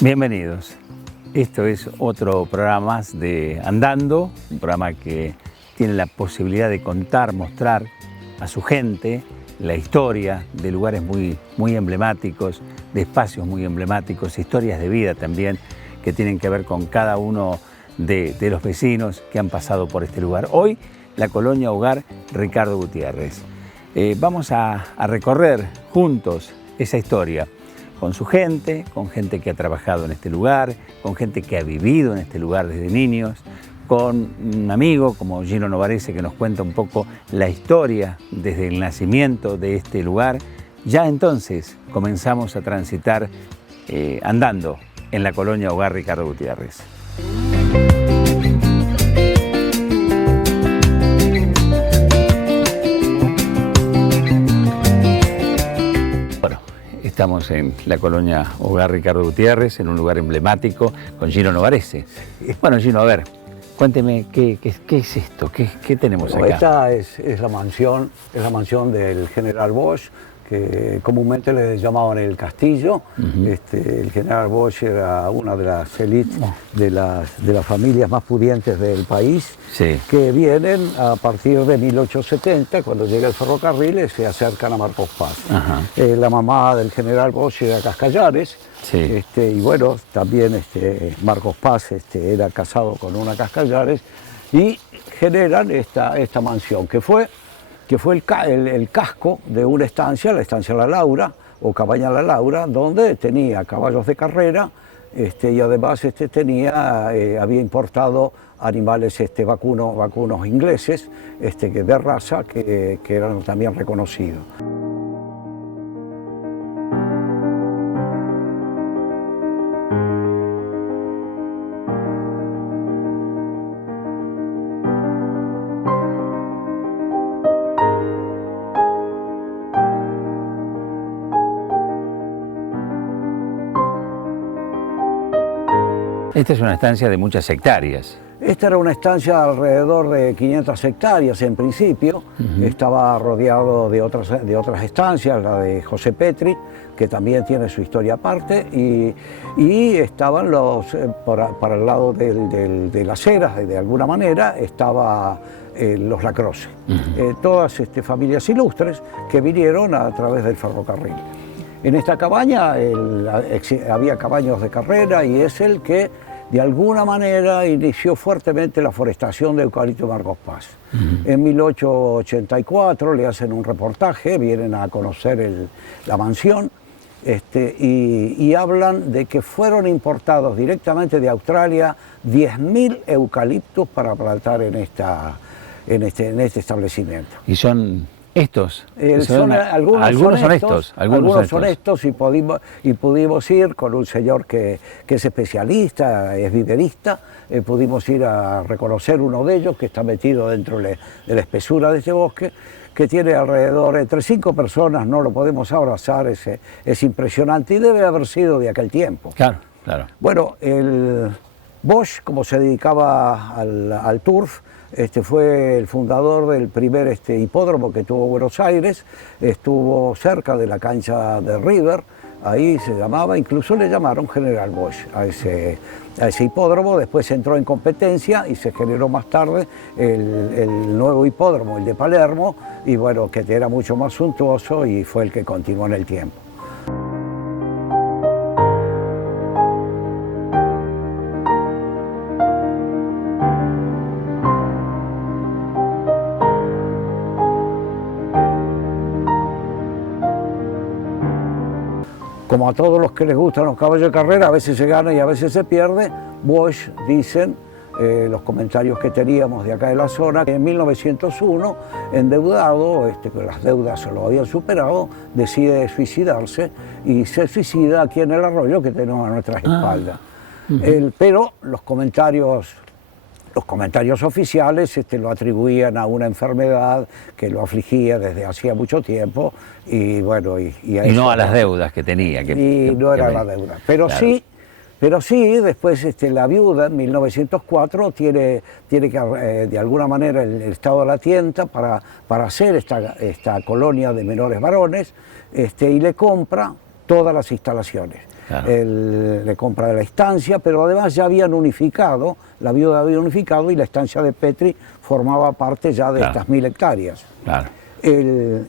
Bienvenidos. Esto es otro programa más de Andando, un programa que tiene la posibilidad de contar, mostrar a su gente la historia de lugares muy emblemáticos, de espacios muy emblemáticos, historias de vida también que tienen que ver con cada uno de los vecinos que han pasado por este lugar. Hoy, la Colonia Hogar Ricardo Gutiérrez. Vamos a recorrer juntos esa historia con su gente, con gente que ha trabajado en este lugar, con gente que ha vivido en este lugar desde niños, con un amigo como Gino Novarese que nos cuenta un poco la historia desde el nacimiento de este lugar. Ya entonces comenzamos a transitar andando en la Colonia Hogar Ricardo Gutiérrez. Estamos en la Colonia Hogar Ricardo Gutiérrez, en un lugar emblemático, con Gino Novarese. Bueno, Gino, a ver, cuénteme, ¿qué es esto? ¿Qué tenemos acá? Esta es la mansión del general Bosch, que comúnmente le llamaban el castillo. El general Bosch era una de las élites de las familias más pudientes del país, sí, que vienen a partir de 1870, cuando llega el ferrocarril, y se acercan a Marcos Paz. La mamá del general Bosch era Cascallares, sí. Y bueno, también Marcos Paz era casado con una Cascallares, y generan esta mansión, que fue el casco de una estancia, la estancia La Laura, o Cabaña La Laura, donde tenía caballos de carrera, y además había importado animales vacunos ingleses, de raza, que eran también reconocidos. Esta es una estancia de muchas hectáreas. Esta era una estancia alrededor de 500 hectáreas en principio. Estaba rodeado de otras estancias, la de José Petri, que también tiene su historia aparte, y estaban para el lado de las Heras, de alguna manera, estaba los Lacroze. Todas familias ilustres que vinieron a través del ferrocarril. En esta cabaña había caballos de carrera, y es el que de alguna manera inició fuertemente la forestación de eucalipto de Marcos Paz. En 1884 le hacen un reportaje, vienen a conocer la mansión, y hablan de que fueron importados directamente de Australia 10.000 eucaliptos para plantar en este establecimiento. Y son estos. Algunos son estos, y pudimos ir con un señor que es especialista, es viverista. Pudimos ir a reconocer uno de ellos, que está metido dentro de la espesura de este bosque, que tiene alrededor entre 5 personas, no lo podemos abrazar, es impresionante, y debe haber sido de aquel tiempo. Claro, claro. Bueno, el Bosch, como se dedicaba al turf, fue el fundador del primer hipódromo que tuvo Buenos Aires. Estuvo cerca de la cancha de River, ahí se llamaba, incluso le llamaron General Bosch a ese hipódromo. Después entró en competencia y se generó más tarde el nuevo hipódromo, el de Palermo, y bueno, que era mucho más suntuoso, y fue el que continuó en el tiempo. Como a todos los que les gustan los caballos de carrera, a veces se gana y a veces se pierde, Bosch, dicen los comentarios que teníamos de acá de la zona, que en 1901, endeudado, que las deudas se lo habían superado, decide suicidarse, y se suicida aquí en el arroyo que tenemos a nuestras espaldas. Pero los comentarios oficiales lo atribuían a una enfermedad que lo afligía desde hacía mucho tiempo, y bueno, y no a las deudas que tenía. No era la deuda, pero claro. Pero sí, después la viuda en 1904 tiene que, de alguna manera, el Estado la tienta para hacer esta colonia de menores varones, y le compra todas las instalaciones. Claro. Le compra de la estancia, pero además ya habían unificado, la viuda había unificado y la estancia de Petri formaba parte ya de estas 1000 hectáreas. Claro.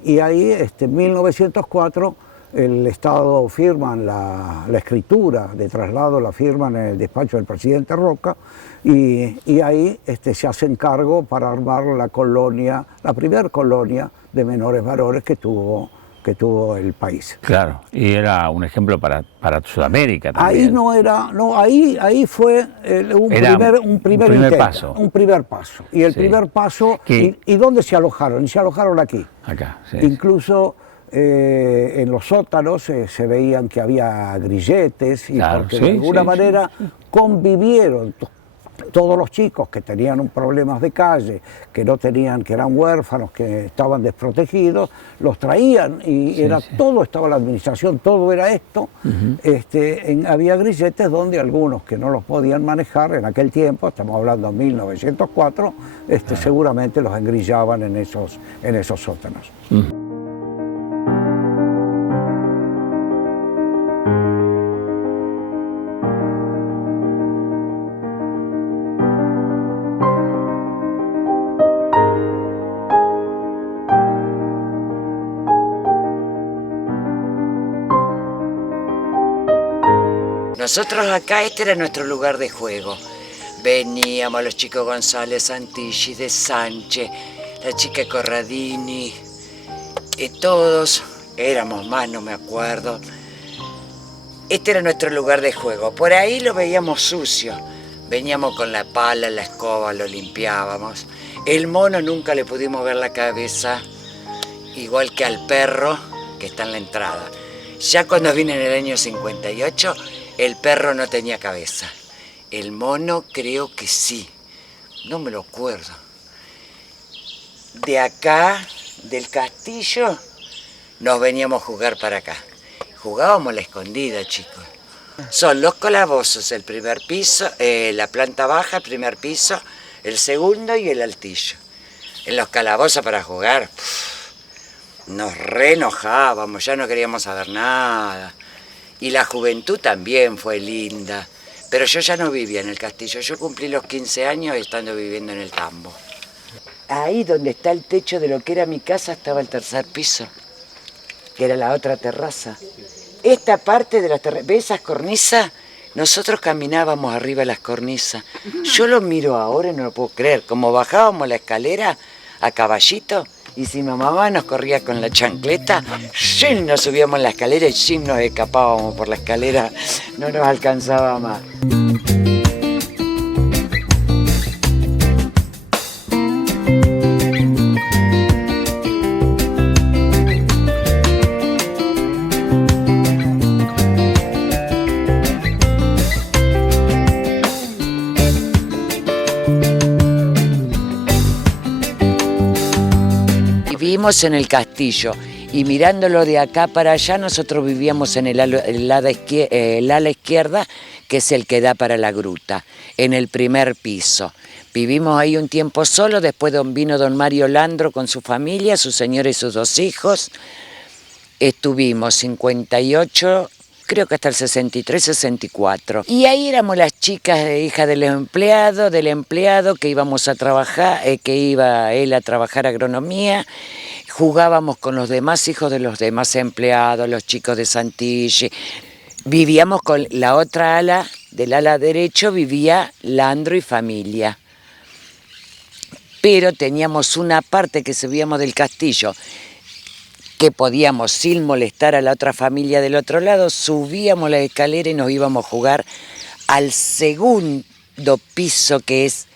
Y ahí, en 1904, el Estado firman la escritura de traslado, la firman en el despacho del presidente Roca, y ahí se hacen cargo para armar la colonia, la primera colonia de menores varones que tuvo el país. Claro, y era un ejemplo para Sudamérica también. Ahí no era, no, ahí fue un primer paso. Un primer paso. Y el primer paso, ¿y dónde se alojaron? Se alojaron aquí. Acá, sí. Incluso en los sótanos se veían que había grilletes, y claro, porque de alguna manera convivieron todos los chicos que tenían problemas de calle, que no tenían, que eran huérfanos, que estaban desprotegidos, los traían y todo estaba en la administración, todo era esto. Había grilletes donde algunos que no los podían manejar en aquel tiempo, estamos hablando de 1904, seguramente los engrillaban en esos sótanos. Nosotros acá, este era nuestro lugar de juego. Veníamos los chicos González, Santilli, de Sánchez, la chica Corradini, todos, éramos más, no me acuerdo. Este era nuestro lugar de juego. Por ahí lo veíamos sucio. Veníamos con la pala, la escoba, lo limpiábamos. El mono nunca le pudimos ver la cabeza, igual que al perro que está en la entrada. Ya cuando vine en el año 58, el perro no tenía cabeza. El mono creo que sí. No me lo acuerdo. De acá, del castillo, nos veníamos a jugar para acá. Jugábamos la escondida, chicos. Son los calabozos, el primer piso, la planta baja, el primer piso, el segundo y el altillo. En los calabozos para jugar, nos re enojábamos, ya no queríamos saber nada. Y la juventud también fue linda. Pero yo ya no vivía en el castillo. Yo cumplí los 15 años estando viviendo en el tambo. Ahí donde está el techo de lo que era mi casa estaba el tercer piso, que era la otra terraza. Esta parte de la terraza, ¿ves esas cornisas? Nosotros caminábamos arriba de las cornisas. Yo lo miro ahora y no lo puedo creer. Como bajábamos la escalera a caballito, y si mi mamá nos corría con la chancleta, ¡shin! Nos subíamos la escalera y ¡shin! Nos escapábamos por la escalera, no nos alcanzaba más. Vivimos en el castillo y mirándolo de acá para allá, nosotros vivíamos en el ala izquierda, que es el que da para la gruta, en el primer piso. Vivimos ahí un tiempo solo, después vino don Mario Landro con su familia, su señora y sus 2 hijos. Estuvimos 58, creo que hasta el 63, 64. Y ahí éramos las chicas hijas del empleado que íbamos a trabajar, que iba él a trabajar agronomía. Jugábamos con los demás hijos de los demás empleados, los chicos de Santilli. Vivíamos con la otra ala, del ala derecho vivía Landro y familia. Pero teníamos una parte que subíamos del castillo, que podíamos, sin molestar a la otra familia del otro lado, subíamos la escalera y nos íbamos a jugar al segundo piso, que es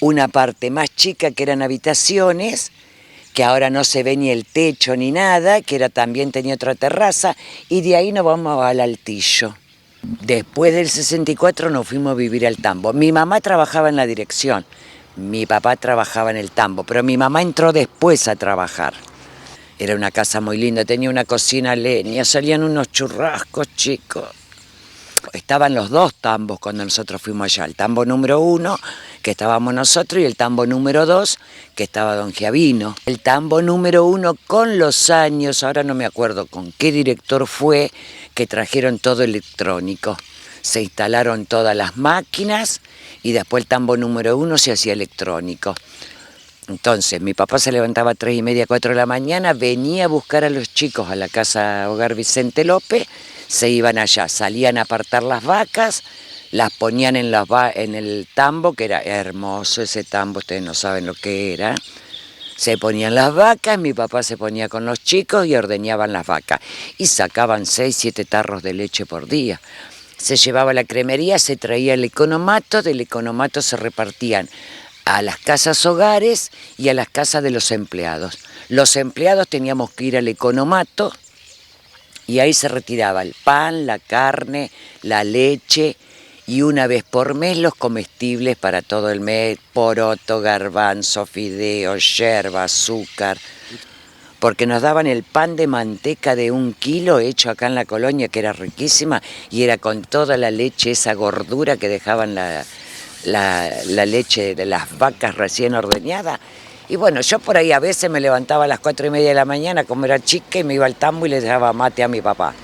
una parte más chica, que eran habitaciones, que ahora no se ve ni el techo ni nada, que también tenía otra terraza, y de ahí nos vamos al altillo. Después del 64 nos fuimos a vivir al tambo. Mi mamá trabajaba en la dirección, mi papá trabajaba en el tambo, pero mi mamá entró después a trabajar. Era una casa muy linda, tenía una cocina a leña, salían unos churrascos, chicos. Estaban los 2 tambos cuando nosotros fuimos allá. El tambo número 1, que estábamos nosotros, y el tambo número 2, que estaba don Giavino. El tambo número 1, con los años, ahora no me acuerdo con qué director fue, que trajeron todo electrónico. Se instalaron todas las máquinas y después el tambo número 1 se hacía electrónico. Entonces mi papá se levantaba a 3:30, 4 de la mañana, venía a buscar a los chicos a la casa Hogar Vicente López, se iban allá, salían a apartar las vacas, las ponían en el tambo, que era hermoso ese tambo, ustedes no saben lo que era. Se ponían las vacas, mi papá se ponía con los chicos y ordeñaban las vacas. Y sacaban 6, 7 tarros de leche por día. Se llevaba a la cremería, se traía el economato, del economato se repartían a las casas hogares y a las casas de los empleados. Los empleados teníamos que ir al economato y ahí se retiraba el pan, la carne, la leche y una vez por mes los comestibles para todo el mes, poroto, garbanzo, fideo, yerba, azúcar, porque nos daban el pan de manteca de 1 kilo hecho acá en la colonia, que era riquísima, y era con toda la leche, esa gordura que dejaban la leche de las vacas recién ordeñadas. Y bueno, yo por ahí a veces me levantaba a las 4:30 de la mañana, como era chica, y me iba al tambo y le daba mate a mi papá.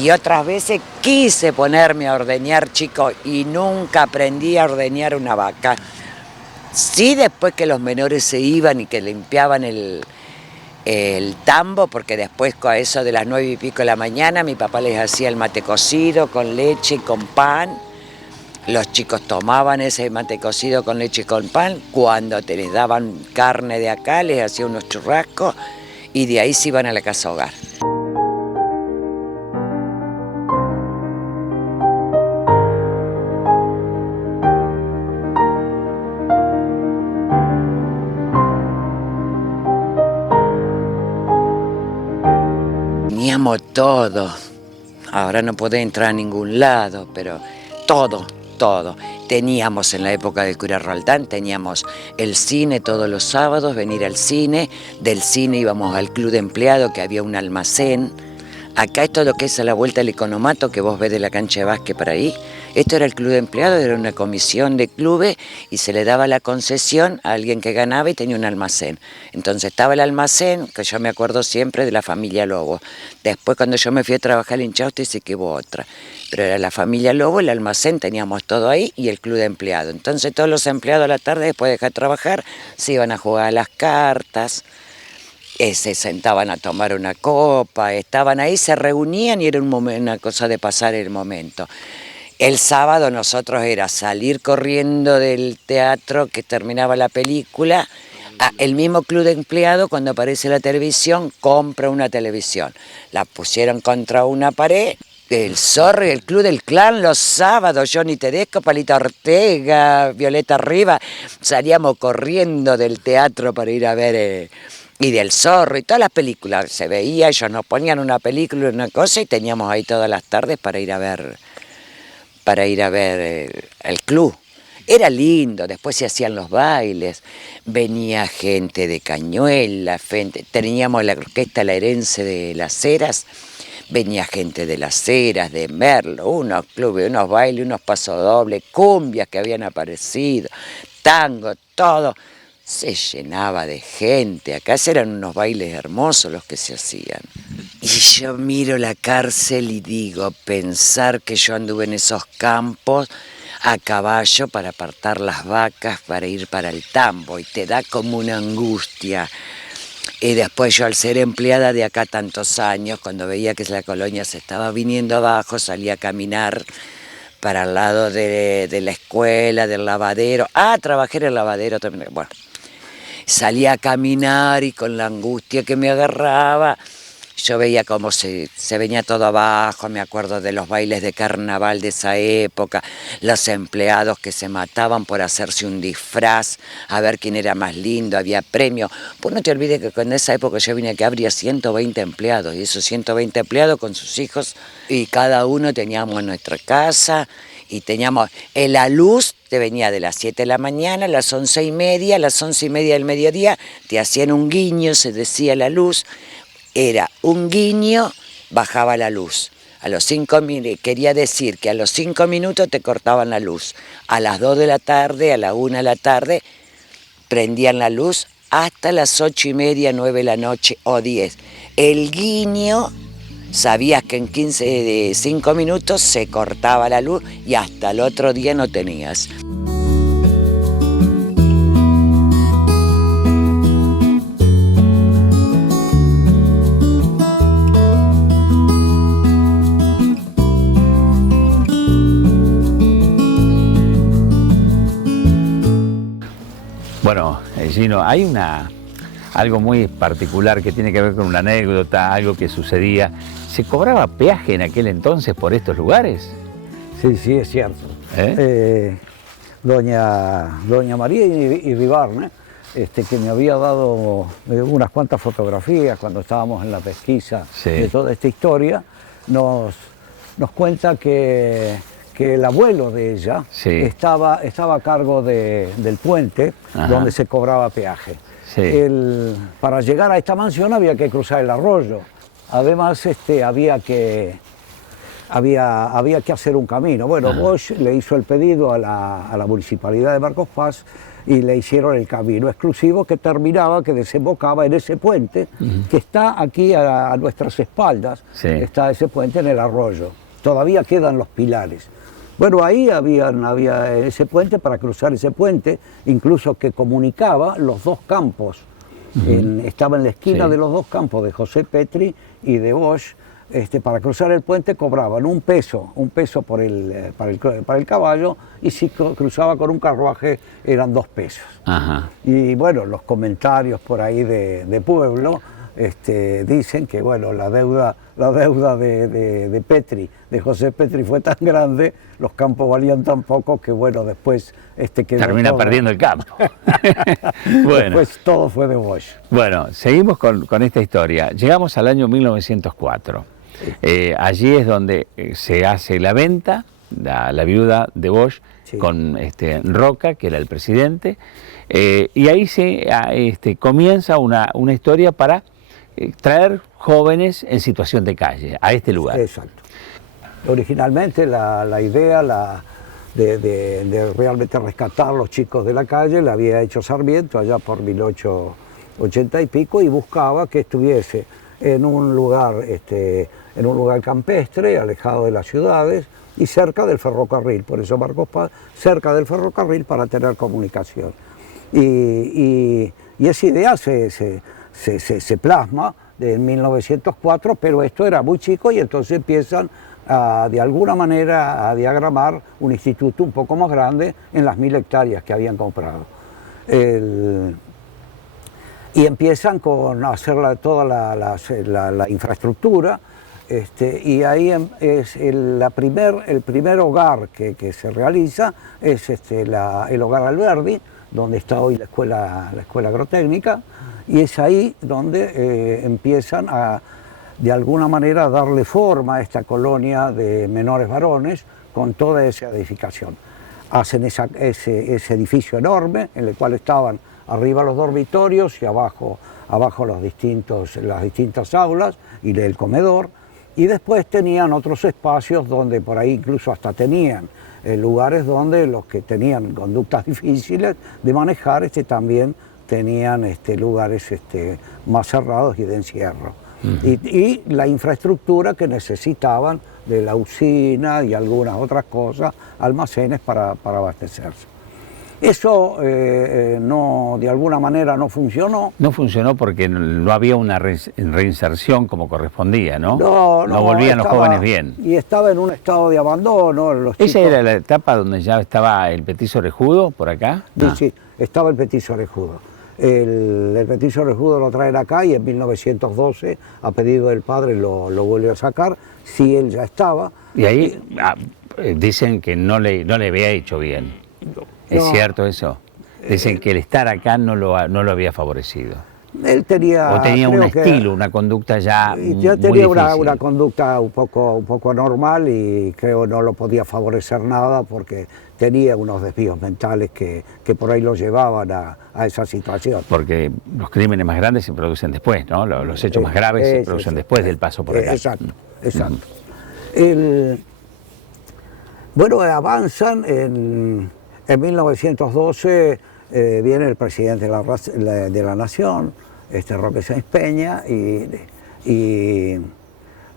Y otras veces quise ponerme a ordeñar, chico, y nunca aprendí a ordeñar una vaca. Sí, después que los menores se iban y que limpiaban el tambo, porque después a eso de las 9:00 de la mañana mi papá les hacía el mate cocido con leche y con pan. Los chicos tomaban ese mate cocido con leche y con pan. Cuando te les daban carne de acá, les hacía unos churrascos y de ahí se iban a la casa hogar. Teníamos todo. Ahora no podés entrar a ningún lado, pero todo. Teníamos en la época del cura Roldán, teníamos el cine todos los sábados, venir al cine, del cine íbamos al club de empleados, que había un almacén. Acá esto es lo que es a la vuelta del economato que vos ves de la cancha de básquet por ahí. Esto era el club de empleados, era una comisión de clubes y se le daba la concesión a alguien que ganaba y tenía un almacén. Entonces estaba el almacén, que yo me acuerdo siempre de la familia Lobo. Después cuando yo me fui a trabajar en Chauste sí que hubo otra. Pero era la familia Lobo, el almacén, teníamos todo ahí y el club de empleados. Entonces todos los empleados a la tarde, después de dejar de trabajar, se iban a jugar a las cartas. Se sentaban a tomar una copa, estaban ahí, se reunían y era una cosa de pasar el momento. El sábado nosotros era salir corriendo del teatro que terminaba la película, el mismo club de empleados cuando aparece la televisión compra una televisión, la pusieron contra una pared. El Zorro y el Club del Clan los sábados, Johnny Tedesco, Palito Ortega, Violeta Rivas, salíamos corriendo del teatro para ir a ver... y del Zorro y todas las películas, se veía, ellos nos ponían una película, una cosa y teníamos ahí todas las tardes para ir a ver el club. Era lindo, después se hacían los bailes, venía gente de Cañuela, teníamos la orquesta La Herencia de las Heras, venía gente de las Heras, de Merlo, unos clubes, unos bailes, unos pasodobles, cumbias que habían aparecido, tango, todo. Se llenaba de gente, acá eran unos bailes hermosos los que se hacían. Y yo miro la cárcel y digo, pensar que yo anduve en esos campos a caballo para apartar las vacas para ir para el tambo y te da como una angustia. Y después yo al ser empleada de acá tantos años, cuando veía que la colonia se estaba viniendo abajo, salía a caminar para el lado de la escuela, del lavadero. Trabajé en el lavadero también, bueno. Salía a caminar y con la angustia que me agarraba, yo veía cómo se venía todo abajo, me acuerdo de los bailes de carnaval de esa época, los empleados que se mataban por hacerse un disfraz, a ver quién era más lindo, había premios. Pues no te olvides que en esa época yo vine aquí, habría 120 empleados, y esos 120 empleados con sus hijos, y cada uno teníamos nuestra casa, y teníamos, la luz te venía de las 7 de la mañana, a las 11:30, a las 11:30 del mediodía, te hacían un guiño, se decía la luz, era un guiño, bajaba la luz. A los 5 minutos, quería decir que a los 5 minutos te cortaban la luz. A las 2 de la tarde, a la 1 de la tarde, prendían la luz hasta las 8:30, 9 de la noche o 10. El guiño, sabías que en 5 minutos se cortaba la luz y hasta el otro día no tenías. Bueno, Gino, hay algo muy particular que tiene que ver con una anécdota, algo que sucedía. ¿Se cobraba peaje en aquel entonces por estos lugares? Sí, sí, es cierto. Doña María Iribarne, que me había dado unas cuantas fotografías cuando estábamos en la pesquisa de toda esta historia, nos cuenta que el abuelo de ella estaba a cargo del puente donde se cobraba peaje. Para llegar a esta mansión había que cruzar el arroyo. Además, había que hacer un camino. Bueno, Bosch le hizo el pedido a la municipalidad de Marcos Paz y le hicieron el camino exclusivo que desembocaba en ese puente que está aquí a nuestras espaldas. Está ese puente en el arroyo. Todavía quedan los pilares. Bueno, ahí había ese puente, para cruzar ese puente, incluso que comunicaba los dos campos. Estaba en la esquina de los dos campos, de José Petri y de Bosch. Para cruzar el puente cobraban un peso para el caballo, y si cruzaba con un carruaje eran 2 pesos. Y bueno, los comentarios por ahí de pueblo dicen que bueno, la deuda de Petri, de José Petri, fue tan grande, los campos valían tan poco que bueno, después termina perdiendo el campo. Bueno. Después todo fue de Bosch. Bueno, seguimos con esta historia. Llegamos al año 1904. Allí es donde se hace la venta, la viuda de Bosch con Roca, que era el presidente, y ahí comienza una historia para traer jóvenes en situación de calle a este lugar. Exacto. Originalmente la idea de realmente rescatar a los chicos de la calle la había hecho Sarmiento allá por 1880 y pico, y buscaba que estuviese en un lugar campestre, alejado de las ciudades y cerca del ferrocarril. Por eso Marcos Paz, cerca del ferrocarril, para tener comunicación. Y esa idea se plasma en 1904, pero esto era muy chico, y entonces empiezan de alguna manera a diagramar un instituto un poco más grande en las 1000 hectáreas que habían comprado. Y empiezan con hacer toda la infraestructura, y ahí es el primer hogar que se realiza, es el hogar Alberdi, donde está hoy la escuela agrotécnica, y es ahí donde empiezan de alguna manera a darle forma a esta colonia de menores varones con toda esa edificación. Hacen ese edificio enorme en el cual estaban arriba los dormitorios y abajo las distintas aulas y el comedor, y después tenían otros espacios donde por ahí incluso hasta tenían lugares donde los que tenían conductas difíciles de manejar también tenían lugares más cerrados y de encierro. Y la infraestructura que necesitaban de la usina y algunas otras cosas, almacenes para abastecerse. Eso de alguna manera no funcionó. No funcionó porque no había una reinserción como correspondía, ¿no? No volvían los jóvenes bien. Y estaba en un estado de abandono. ¿Esa era la etapa donde ya estaba el Petiso Orejudo, por acá? Sí, estaba el Petiso Orejudo. El Petiso Orejudo lo traen acá, y en 1912, a pedido del padre, lo vuelve a sacar. Sí, él ya estaba. Y ahí dicen que no le había hecho bien. ¿Es cierto eso? Dicen que el estar acá no lo había favorecido. Él tenía... O tenía un estilo, una conducta ya tenía muy una conducta un poco anormal, y creo no lo podía favorecer nada porque tenía unos desvíos mentales que por ahí lo llevaban a esa situación. Porque los crímenes más grandes se producen después, ¿no? Los hechos más graves se producen después del paso por acá. Exacto. Bueno, avanzan, en 1912 viene el presidente de la Nación, Roque Sáenz Peña, y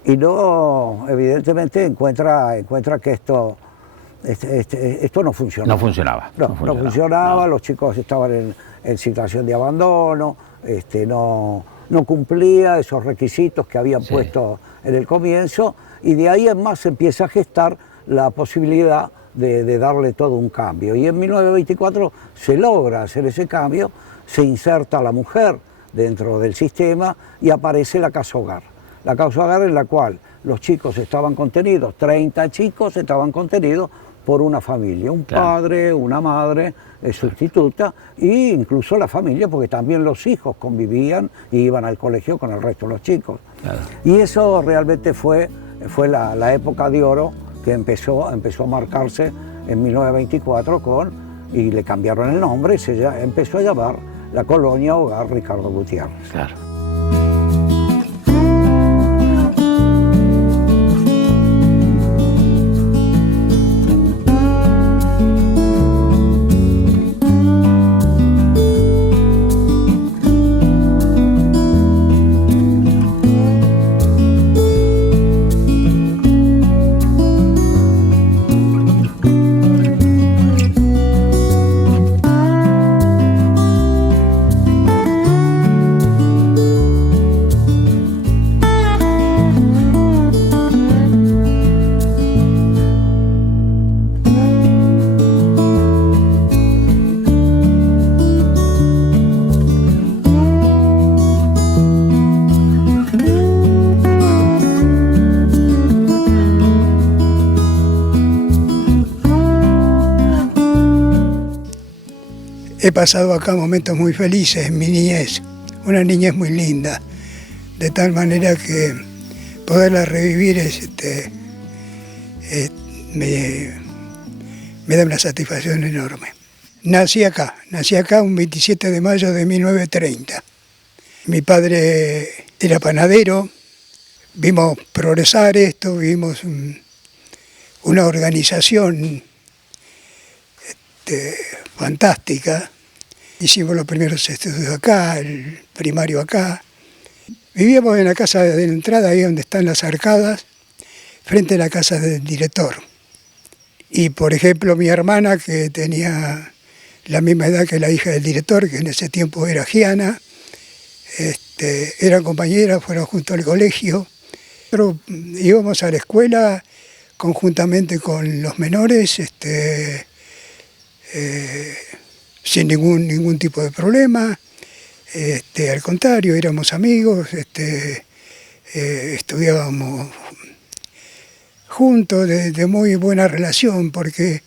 no, evidentemente encuentra que esto no funcionaba. No funcionaba. No funcionaba, los chicos estaban en situación de abandono, no cumplía esos requisitos que habían puesto en el comienzo, y de ahí en más se empieza a gestar la posibilidad de darle todo un cambio. Y en 1924 se logra hacer ese cambio, se inserta la mujer dentro del sistema y aparece la casa hogar. La casa hogar en la cual los chicos estaban contenidos, 30 chicos estaban contenidos por una familia, un padre, una madre sustituta, e incluso la familia, porque también los hijos convivían y iban al colegio con el resto de los chicos. Claro. Y eso realmente fue la época de oro que empezó a marcarse en 1924 y le cambiaron el nombre, empezó a llamar la Colonia Hogar Ricardo Gutiérrez. Claro. He pasado acá momentos muy felices en mi niñez, una niñez muy linda, de tal manera que poderla revivir me da una satisfacción enorme. Nací acá un 27 de mayo de 1930. Mi padre era panadero, vimos progresar esto, vimos una organización fantástica. Hicimos los primeros estudios acá, el primario acá. Vivíamos en la casa de entrada, ahí donde están las arcadas, frente a la casa del director. Y por ejemplo mi hermana, que tenía la misma edad que la hija del director, que en ese tiempo era Giana, eran compañeras, fueron junto al colegio. Pero íbamos a la escuela conjuntamente con los menores, sin ningún tipo de problema, al contrario, éramos amigos, estudiábamos juntos, de muy buena relación, porque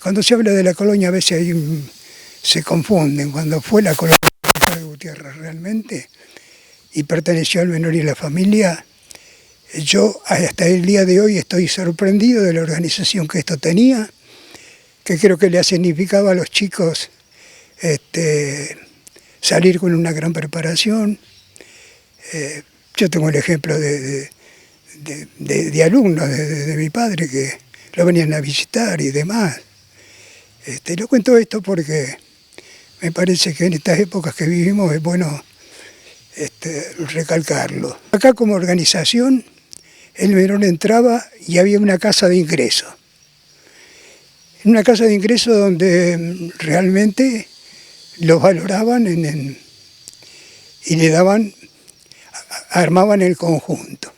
cuando se habla de la colonia a veces se confunden. Cuando fue la colonia de Gutiérrez realmente, y perteneció al menor y la familia, yo hasta el día de hoy estoy sorprendido de la organización que esto tenía, que creo que le ha significado a los chicos salir con una gran preparación. Yo tengo el ejemplo de alumnos de mi padre que lo venían a visitar y demás. Lo cuento esto porque me parece que en estas épocas que vivimos es bueno recalcarlo. Acá como organización, el menor entraba y había una casa de ingreso. Una casa de ingreso donde realmente los valoraban y le daban, armaban el conjunto.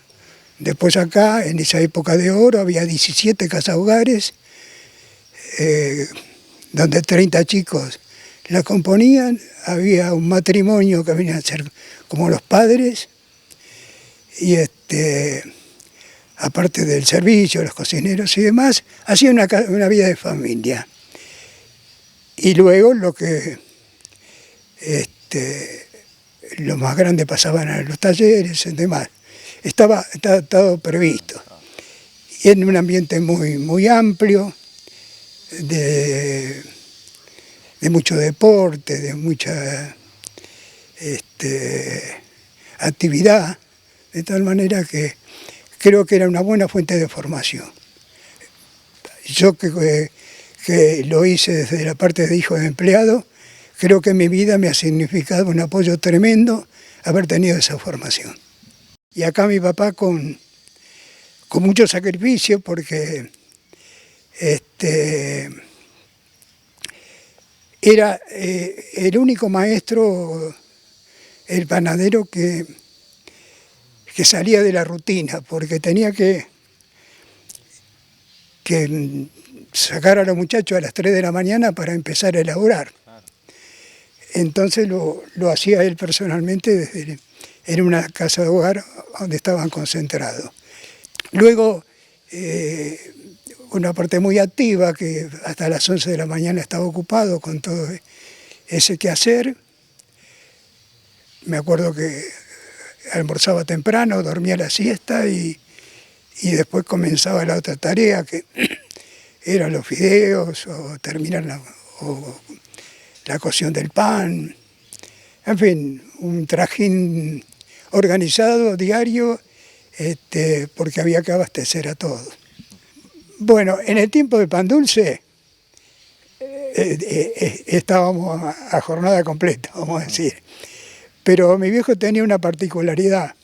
Después acá, en esa época de oro, había 17 casas hogares, donde 30 chicos la componían. Había un matrimonio que venía a ser como los padres, y aparte del servicio, los cocineros y demás, hacía una vida de familia. Y luego los más grandes pasaban a los talleres y demás. Estaba todo previsto. Y en un ambiente muy amplio, de mucho deporte, de mucha actividad, de tal manera que creo que era una buena fuente de formación. Yo que lo hice desde la parte de hijo de empleado, creo que en mi vida me ha significado un apoyo tremendo haber tenido esa formación. Y acá mi papá con mucho sacrificio, porque era el único maestro, el panadero, que salía de la rutina, porque tenía que sacar a los muchachos a las 3 de la mañana para empezar a elaborar. Entonces lo hacía él personalmente en una casa de hogar donde estaban concentrados. Luego, una parte muy activa, que hasta las 11 de la mañana estaba ocupado con todo ese quehacer. Me acuerdo que almorzaba temprano, dormía la siesta y después comenzaba la otra tarea, que eran los fideos o terminar la cocción del pan. En fin, un trajín organizado, diario, porque había que abastecer a todos. Bueno, en el tiempo del pan dulce estábamos a jornada completa, vamos a decir. Pero mi viejo tenía una particularidad.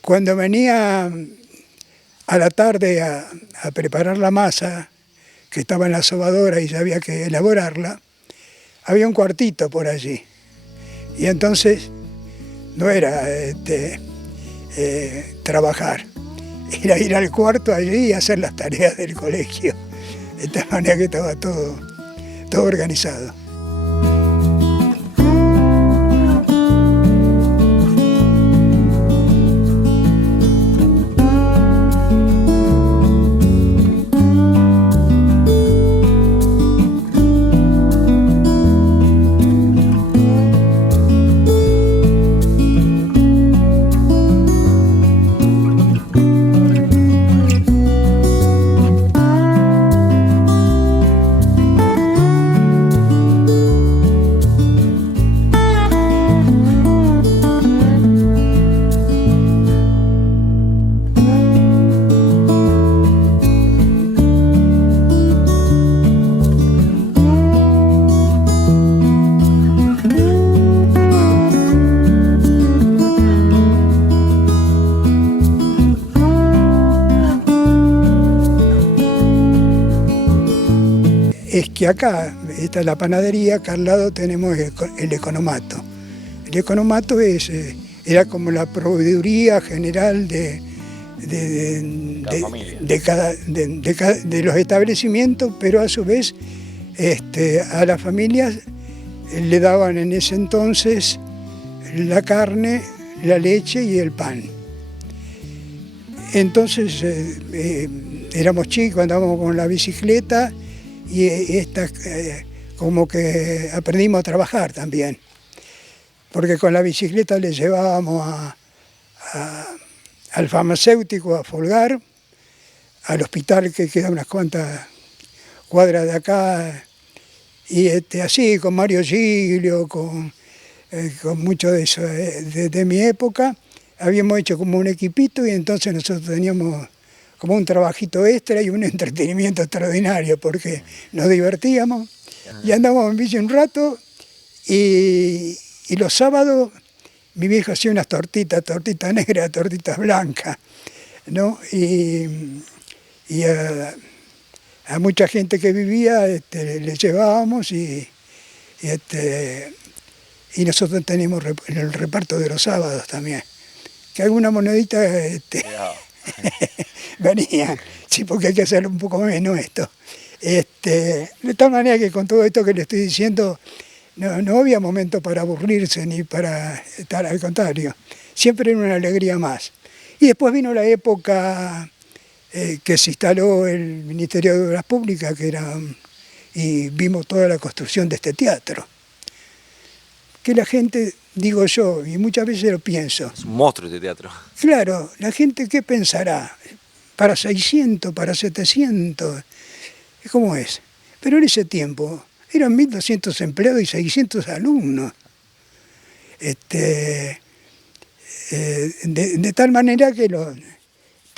Cuando venía a la tarde a preparar la masa, que estaba en la sobadora y ya había que elaborarla, había un cuartito por allí. Y entonces no era trabajar, era ir al cuarto allí y hacer las tareas del colegio. De tal manera que estaba todo organizado. Es que acá, esta es la panadería, acá al lado tenemos el economato. El economato era como la proveeduría general de los establecimientos, pero a su vez a las familias le daban en ese entonces la carne, la leche y el pan. Entonces éramos chicos, andábamos con la bicicleta y como que aprendimos a trabajar también, porque con la bicicleta le llevábamos al farmacéutico a Folgar, al hospital que queda unas cuantas cuadras de acá, y así con Mario Giglio, con mucho de eso de mi época, habíamos hecho como un equipito y entonces nosotros teníamos como un trabajito extra y un entretenimiento extraordinario, porque nos divertíamos y andábamos en bici un rato, y los sábados mi viejo hacía unas tortitas negras, tortitas blancas, ¿no? Y a mucha gente que vivía le llevábamos y nosotros teníamos el reparto de los sábados también, que alguna monedita venía, sí, porque hay que hacerlo un poco menos esto. De tal manera que con todo esto que le estoy diciendo, no había momento para aburrirse ni para estar, al contrario, siempre era una alegría más. Y después vino la época que se instaló el Ministerio de Obras Públicas, y vimos toda la construcción de este teatro. Que la gente, digo yo, y muchas veces lo pienso. Es un monstruo este teatro. Claro, la gente, ¿qué pensará? Para 600, para 700, ¿cómo es? Pero en ese tiempo eran 1.200 empleados y 600 alumnos. De tal manera que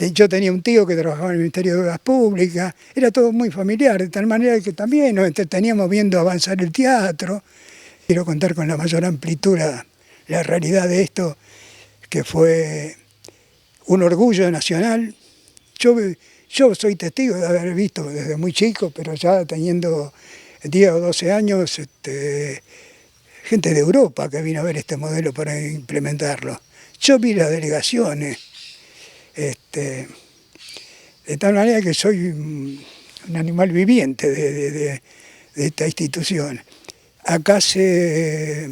Yo tenía un tío que trabajaba en el Ministerio de Obras Públicas, era todo muy familiar, de tal manera que también nos entreteníamos viendo avanzar el teatro. Quiero contar con la mayor amplitud la realidad de esto, que fue un orgullo nacional. Yo soy testigo de haber visto desde muy chico, pero ya teniendo 10 o 12 años, gente de Europa que vino a ver este modelo para implementarlo. Yo vi las delegaciones, de tal manera que soy un animal viviente de esta institución. Acá se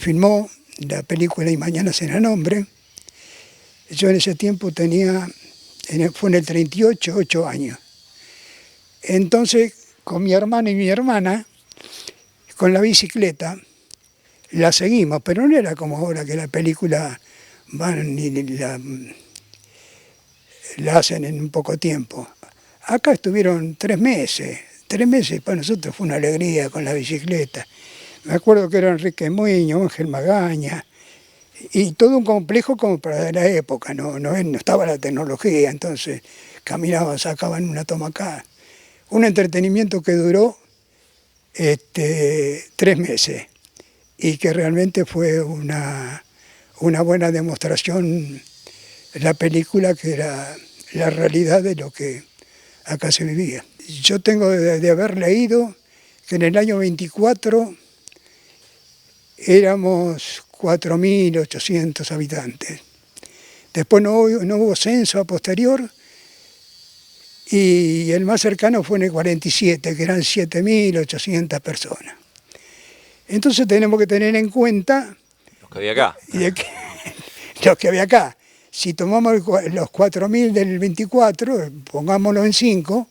filmó la película Y mañana será nombre. Yo en ese tiempo fue en el 38, 8 años. Entonces, con mi hermano y mi hermana, con la bicicleta, la seguimos, pero no era como ahora que la película van y la hacen en un poco tiempo. Acá estuvieron 3 meses. 3 meses para nosotros fue una alegría con la bicicleta. Me acuerdo que era Enrique Muñoz, Ángel Magaña, y todo un complejo como para la época, no estaba la tecnología, entonces caminaban, sacaban una toma acá. Un entretenimiento que duró 3 meses y que realmente fue una buena demostración, la película, que era la realidad de lo que acá se vivía. Yo tengo de haber leído que en el año 24 éramos 4.800 habitantes. Después no hubo censo a posterior y el más cercano fue en el 47, que eran 7.800 personas. Entonces tenemos que tener en cuenta los que había acá. Los que había acá. Si tomamos los 4.000 del 24, pongámoslo en 5,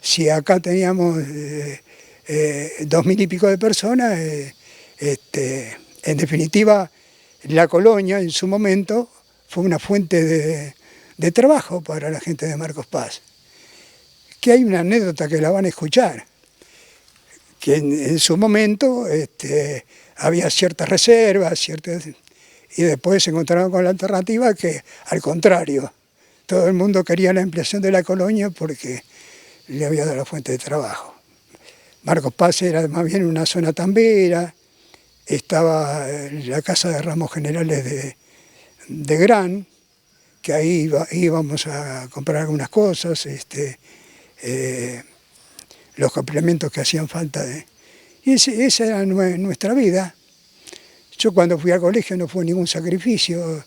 si acá teníamos 2.000 y pico de personas, en definitiva, la colonia en su momento fue una fuente de trabajo para la gente de Marcos Paz. Que hay una anécdota que la van a escuchar, que en su momento había ciertas reservas, y después se encontraron con la alternativa que, al contrario, todo el mundo quería la ampliación de la colonia porque le había dado la fuente de trabajo. Marcos Paz era más bien una zona tambera, estaba la casa de ramos generales de Gran, que ahí íbamos a comprar algunas cosas, los complementos que hacían falta. Y esa era nuestra vida. Yo cuando fui al colegio no fue ningún sacrificio,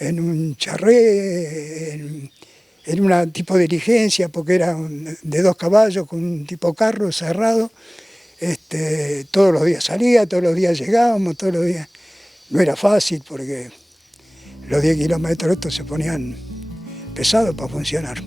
en un charré, en un tipo de diligencia, porque era de 2 caballos con un tipo carro cerrado. Todos los días salía, todos los días llegábamos, todos los días. No era fácil porque los 10 kilómetros estos se ponían pesados para funcionar.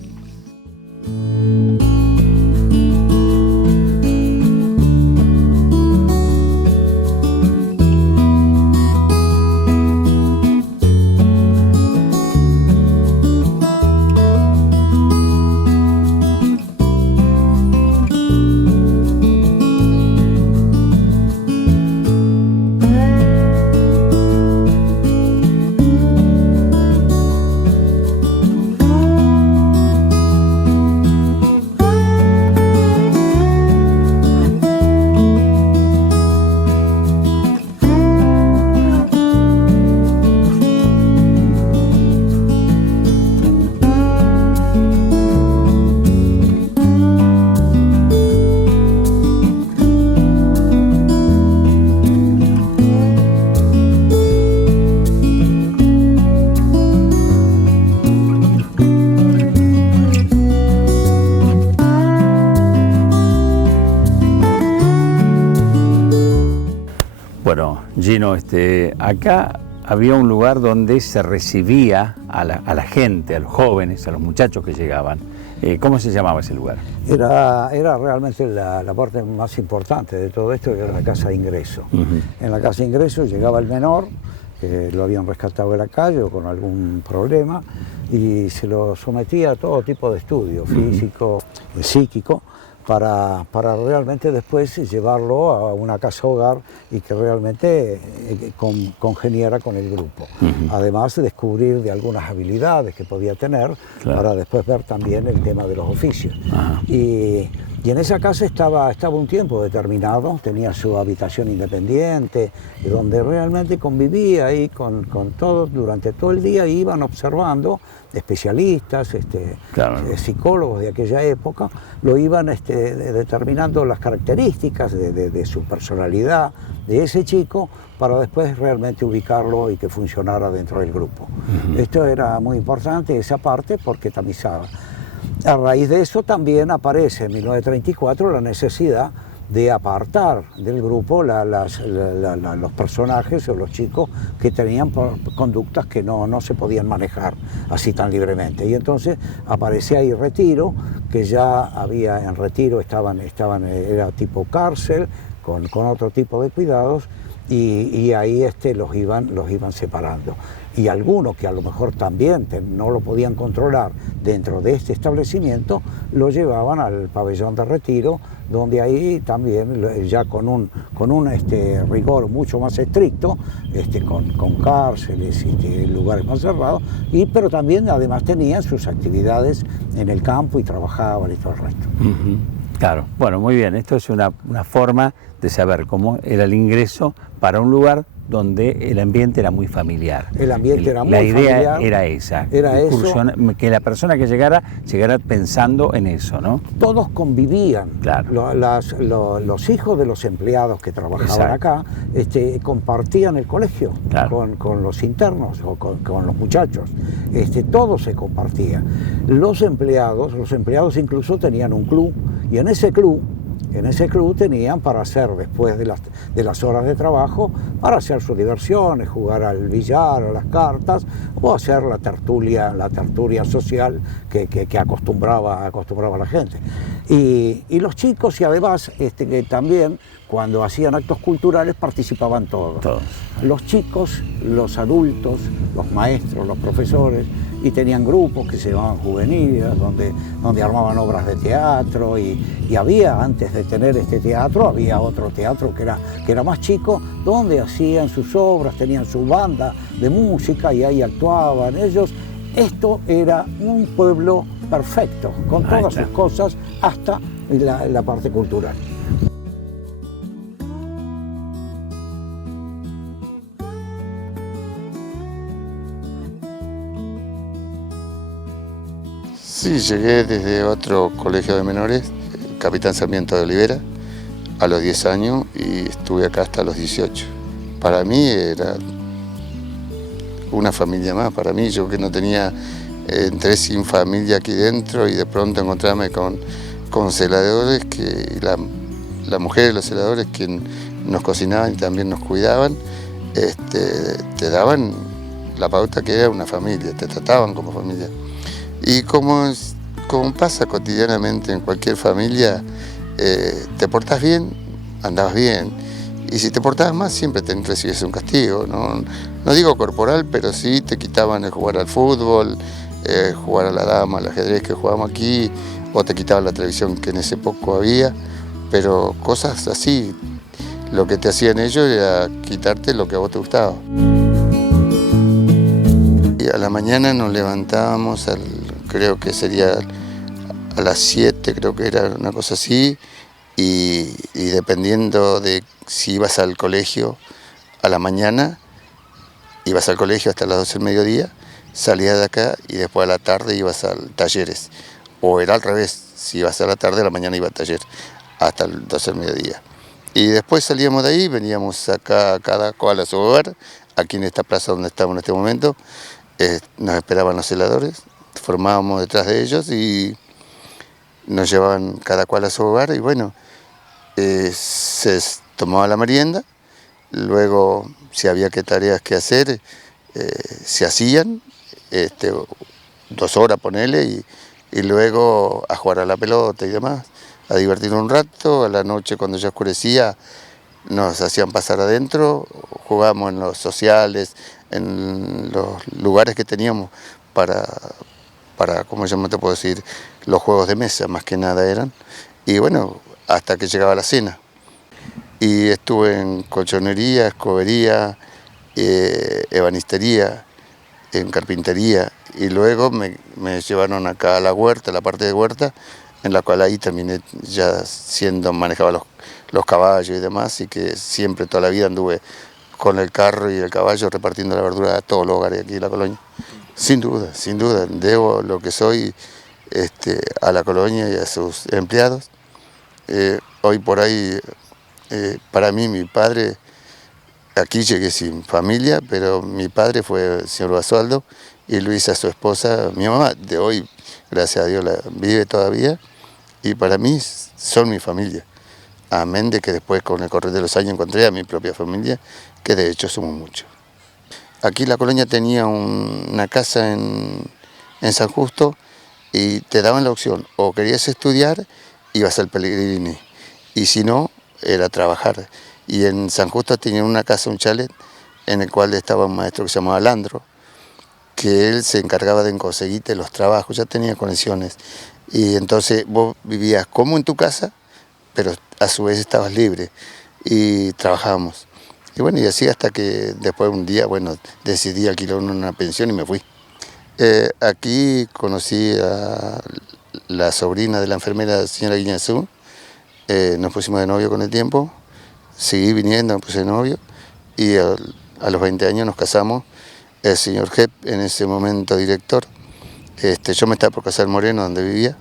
Bueno, Gino, acá había un lugar donde se recibía a la gente, a los jóvenes, a los muchachos que llegaban. ¿Cómo se llamaba ese lugar? Era realmente la parte más importante de todo esto, que era la casa de ingreso. En la casa de ingreso llegaba el menor, que lo habían rescatado de la calle o con algún problema, y se lo sometía a todo tipo de estudio, físico, psíquico, para realmente después llevarlo a una casa hogar y que realmente congeniara con el grupo. Además, descubrir de algunas habilidades que podía tener, claro, para después ver también el tema de los oficios. Y en esa casa estaba un tiempo determinado, tenía su habitación independiente, donde realmente convivía ahí con todos durante todo el día, y iban observando especialistas, claro, psicólogos de aquella época, lo iban determinando las características de su personalidad, de ese chico, para después realmente ubicarlo y que funcionara dentro del grupo. Esto era muy importante, esa parte, porque tamizaba. A raíz de eso también aparece en 1934 la necesidad de apartar del grupo los personajes o los chicos que tenían conductas que no se podían manejar así tan libremente. Y entonces aparece ahí Retiro, que ya había en Retiro, era tipo cárcel, con otro tipo de cuidados, y ahí los iban separando. Y algunos que a lo mejor también no lo podían controlar dentro de este establecimiento, lo llevaban al pabellón de Retiro, donde ahí también, ya con un rigor mucho más estricto, con cárceles, lugares más cerrados, pero también además tenían sus actividades en el campo y trabajaban y todo el resto. Claro, bueno, muy bien, esto es una forma de saber cómo era el ingreso para un lugar donde el ambiente era muy familiar. El ambiente era muy familiar. La idea era esa, que la persona que llegara pensando en eso, ¿no? Todos convivían. Claro. Los hijos de los empleados que trabajaban acá compartían el colegio, claro, con los internos o con los muchachos. Todo se compartía. Los empleados incluso tenían un club, y en ese club tenían para hacer, después de las horas de trabajo, para hacer sus diversiones, jugar al billar, a las cartas, o hacer la tertulia social que acostumbraba la gente. Y los chicos, y además que también cuando hacían actos culturales participaban todos. Los chicos, los adultos, los maestros, los profesores, y tenían grupos que se llamaban juveniles, donde armaban obras de teatro, y había, antes de tener este teatro, había otro teatro que era más chico, donde hacían sus obras, tenían su banda de música y ahí actuaban ellos. Esto era un pueblo perfecto, con todas sus cosas, hasta la parte cultural. Sí, llegué desde otro colegio de menores, Capitán Sarmiento de Olivera, a los 10 años, y estuve acá hasta los 18. Para mí era una familia más, yo que no tenía, entré sin familia aquí dentro, y de pronto encontrarme con celadores, la mujer de los celadores que nos cocinaban y también nos cuidaban, te daban la pauta que era una familia, te trataban como familia. Y como pasa cotidianamente en cualquier familia, te portás bien, andabas bien. Y si te portabas más, siempre recibías un castigo. No digo corporal, pero sí te quitaban el jugar al fútbol, jugar a la dama, al ajedrez que jugábamos aquí, o te quitaban la televisión que en ese poco había. Pero cosas así, lo que te hacían ellos era quitarte lo que a vos te gustaba. Y a la mañana nos levantábamos creo que sería a las 7, creo que era una cosa así, y dependiendo de si ibas al colegio a la mañana, ibas al colegio hasta las 12 del mediodía, salías de acá y después a la tarde ibas a talleres, o era al revés, si ibas a la tarde, a la mañana iba al taller hasta las 12 del mediodía. Y después salíamos de ahí, veníamos acá cada cual a su hogar, aquí en esta plaza donde estamos en este momento, nos esperaban los celadores, formábamos detrás de ellos y nos llevaban cada cual a su hogar, y bueno, se tomaba la merienda, luego si había tareas que hacer, se hacían, 2 horas ponele, y luego a jugar a la pelota y demás, a divertirnos un rato. A la noche, cuando ya oscurecía, nos hacían pasar adentro, jugábamos en los sociales, en los lugares que teníamos para ¿cómo te puedo decir? Los juegos de mesa, más que nada eran. y bueno, hasta que llegaba la cena. Y estuve en colchonería, escobería, ebanistería, en carpintería, y luego me llevaron acá a la huerta, la parte de huerta, en la cual ahí terminé ya manejaba los caballos y demás, y que siempre toda la vida anduve con el carro y el caballo repartiendo la verdura a todos los hogares aquí de la colonia. Sin duda, debo lo que soy a la colonia y a sus empleados. Hoy por ahí, para mí, mi padre, aquí llegué sin familia, pero mi padre fue el señor Basualdo y Luisa, su esposa, mi mamá, de hoy, gracias a Dios, vive todavía, y para mí son mi familia. Amén de que después, con el correr de los años, encontré a mi propia familia, que de hecho somos muchos. Aquí la colonia tenía una casa en San Justo, y te daban la opción, o querías estudiar, ibas al Pellegrini, y si no, era trabajar. Y en San Justo tenían una casa, un chalet, en el cual estaba un maestro que se llamaba Landro, que él se encargaba de conseguirte los trabajos, ya tenía conexiones. Y entonces vos vivías como en tu casa, pero a su vez estabas libre, y trabajábamos. Y bueno, y así hasta que después un día, bueno, decidí alquilar una pensión y me fui. Aquí conocí a la sobrina de la enfermera, señora Guiñazú. Nos pusimos de novio con el tiempo, seguí viniendo, me puse de novio, y a los 20 años nos casamos. El señor Jep, en ese momento director, yo me estaba por casar en Moreno, donde vivía,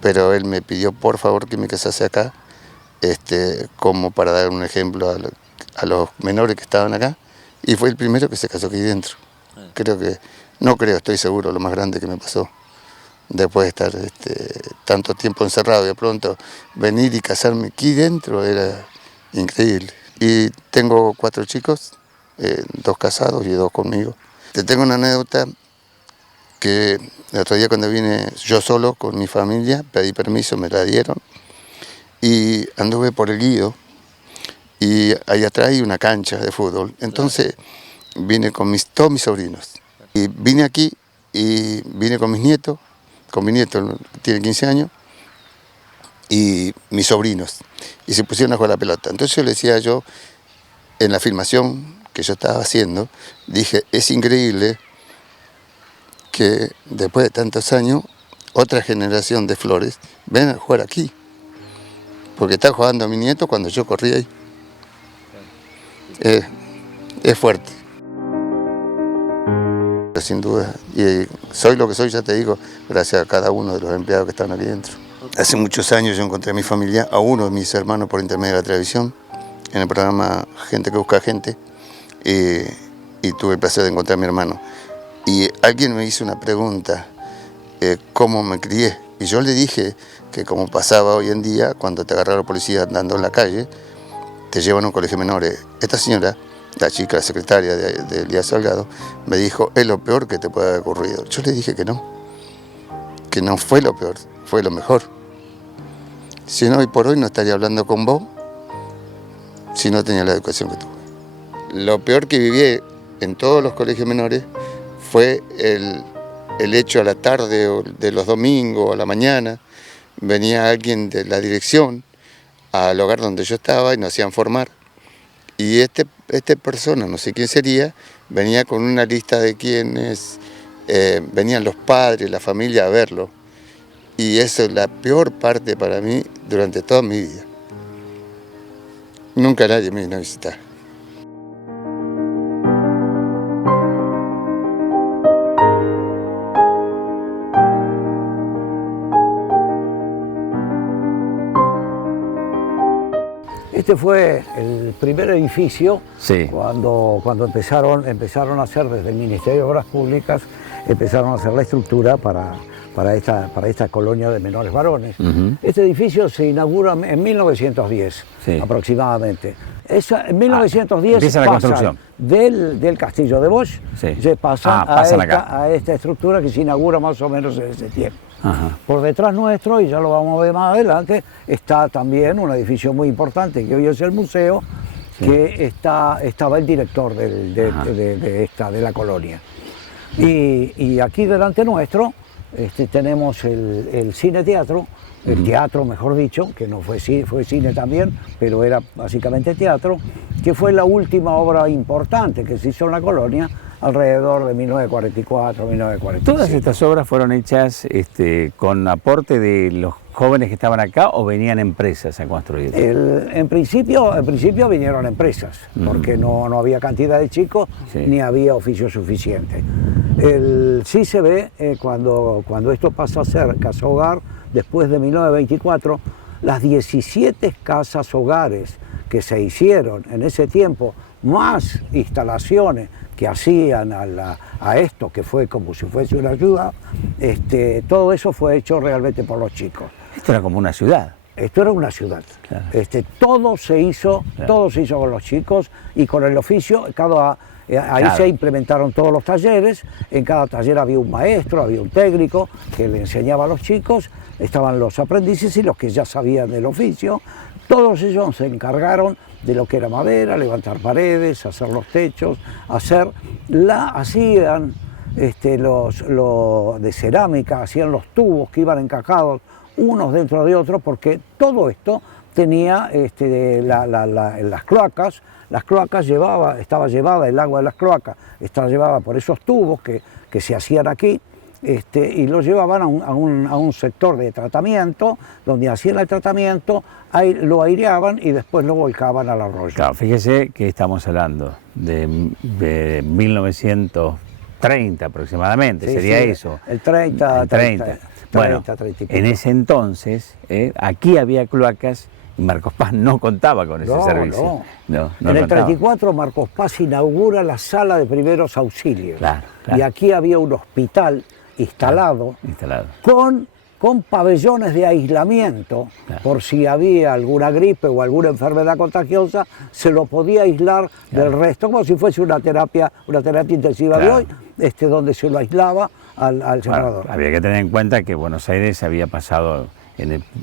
pero él me pidió por favor que me casase acá, como para dar un ejemplo a los menores que estaban acá, y fue el primero que se casó aquí dentro. Estoy seguro, lo más grande que me pasó. Después de estar tanto tiempo encerrado y de pronto venir y casarme aquí dentro era increíble. Y tengo 4 chicos, 2 casados y 2 conmigo. Te tengo una anécdota que el otro día cuando vine yo solo con mi familia, pedí permiso, me la dieron, y anduve por el Guido, y ahí atrás hay una cancha de fútbol. Entonces vine con todos mis sobrinos, y vine aquí y vine con mis nietos, con mi nieto, tiene 15 años, y mis sobrinos, y se pusieron a jugar la pelota. Entonces yo le decía en la filmación que yo estaba haciendo, dije, es increíble que después de tantos años, otra generación de Flores vengan a jugar aquí, porque está jugando a mi nieto cuando yo corría ahí. Es fuerte. Sin duda, y soy lo que soy, ya te digo, gracias a cada uno de los empleados que están aquí dentro. Hace muchos años yo encontré a mi familia, a uno de mis hermanos por intermedio de la televisión, en el programa Gente que Busca Gente, y tuve el placer de encontrar a mi hermano. Y alguien me hizo una pregunta, ¿cómo me crié? Y yo le dije que como pasaba hoy en día, cuando te agarra la policía andando en la calle, te llevan a un colegio de menores. Esta señora, la chica, la secretaria de Elías Salgado, me dijo, es lo peor que te puede haber ocurrido. Yo le dije que no fue lo peor, fue lo mejor. Si no, hoy por hoy no estaría hablando con vos, si no tenía la educación que tuve. Lo peor que viví en todos los colegios menores fue el hecho a la tarde de los domingos, a la mañana, venía alguien de la dirección al hogar donde yo estaba y nos hacían formar. Y esta persona, no sé quién sería, venía con una lista de quienes venían los padres, la familia a verlo. Y eso es la peor parte para mí durante toda mi vida. Nunca nadie me vino a visitar. Este fue el primer edificio, Sí. cuando empezaron a hacer desde el Ministerio de Obras Públicas, empezaron a hacer la estructura para esta colonia de menores varones. Este edificio se inaugura en 1910, Sí. aproximadamente. En 1910 empieza la construcción. Del castillo de Bosch, Sí. se pasan pasan acá. a esta estructura que se inaugura más o menos en ese tiempo. Ajá. Por detrás nuestro, y ya lo vamos a ver más adelante, está también un edificio muy importante que hoy es el museo, que estaba el director de la colonia. Y aquí delante nuestro tenemos el cine teatro, el teatro, mejor dicho, que no fue cine también, pero era básicamente teatro, que fue la última obra importante que se hizo en la colonia alrededor de 1944, 1945. ¿Todas estas obras fueron hechas con aporte de los jóvenes que estaban acá o venían empresas a construir? En principio vinieron empresas, porque no había cantidad de chicos, ni había oficio suficiente. Sí se ve cuando esto pasa a ser casa hogar, después de 1924, las 17 casas hogares que se hicieron en ese tiempo, más instalaciones que hacían a esto, que fue como si fuese una ciudad, todo eso fue hecho realmente por los chicos. Esto era como una ciudad. Esto era una ciudad. Claro. Todo se hizo con los chicos y con el oficio. Ahí se implementaron todos los talleres. En cada taller había un maestro, había un técnico que le enseñaba a los chicos. Estaban los aprendices y los que ya sabían del oficio. Todos ellos se encargaron de lo que era madera, levantar paredes, hacer los techos, hacían de cerámica, hacían los tubos que iban encajados unos dentro de otros, porque todo esto tenía las cloacas. Las cloacas estaba llevada, el agua de las cloacas estaba llevada por esos tubos que se hacían aquí, y lo llevaban a un sector de tratamiento, donde hacían el tratamiento, lo aireaban y después lo volcaban al arroyo. Claro, fíjese que estamos hablando de 1930 aproximadamente, sí, sería sí, eso. El 30. Bueno, 30 en ese entonces, aquí había cloacas y Marcos Paz no contaba con ese servicio. No en el 34 Marcos Paz inaugura la sala de primeros auxilios. Claro. Y aquí había un hospital instalado. Con pabellones de aislamiento, por si había alguna gripe o alguna enfermedad contagiosa, se lo podía aislar del resto, como si fuese una terapia intensiva de hoy, donde se lo aislaba al sembrador. Había que tener en cuenta que Buenos Aires había pasado,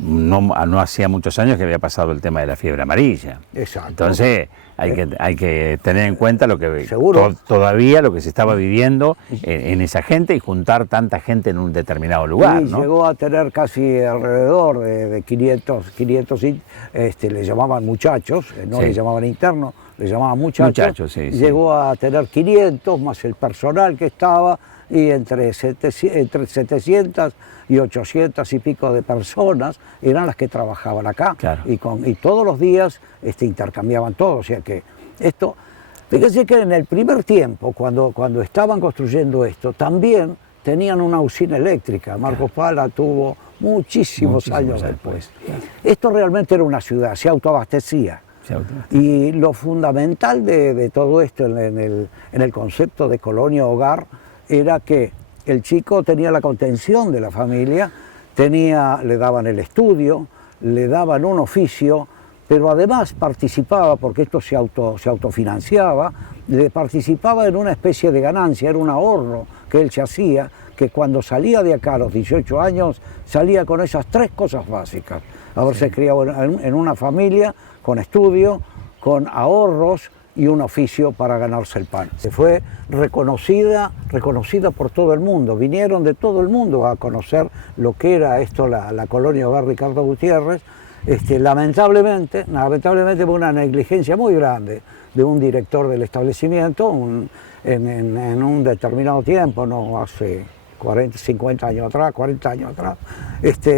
no hacía muchos años que había pasado el tema de la fiebre amarilla. Exacto. Entonces hay que tener en cuenta Seguro. Todavía lo que se estaba viviendo en esa gente y juntar tanta gente en un determinado lugar. Sí, ¿no? Llegó a tener casi alrededor de 500 le llamaban muchachos, no le llamaban internos, le llamaban muchachos. Llegó a tener 500 más el personal que estaba, y entre 700 y 800 y pico de personas eran las que trabajaban acá. Claro. Y todos los días intercambiaban todo. O sea que esto, fíjense que en el primer tiempo, cuando estaban construyendo esto, también tenían una usina eléctrica. Marcos Paz la tuvo muchísimos años después. Claro. Esto realmente era una ciudad, se autoabastecía. Y lo fundamental de todo esto en el concepto de colonia hogar era que el chico tenía la contención de la familia, le daban el estudio, le daban un oficio, pero además participaba, porque esto se autofinanciaba, participaba en una especie de ganancia, era un ahorro que él se hacía, que cuando salía de acá a los 18 años, salía con esas 3 cosas básicas: haberse criado en una familia, con estudio, con ahorros y un oficio para ganarse el pan. Se fue reconocida por todo el mundo. Vinieron de todo el mundo a conocer lo que era esto, la colonia hogar Ricardo Gutiérrez. Lamentablemente por una negligencia muy grande de un director del establecimiento, en un determinado tiempo, no hace 40 años atrás,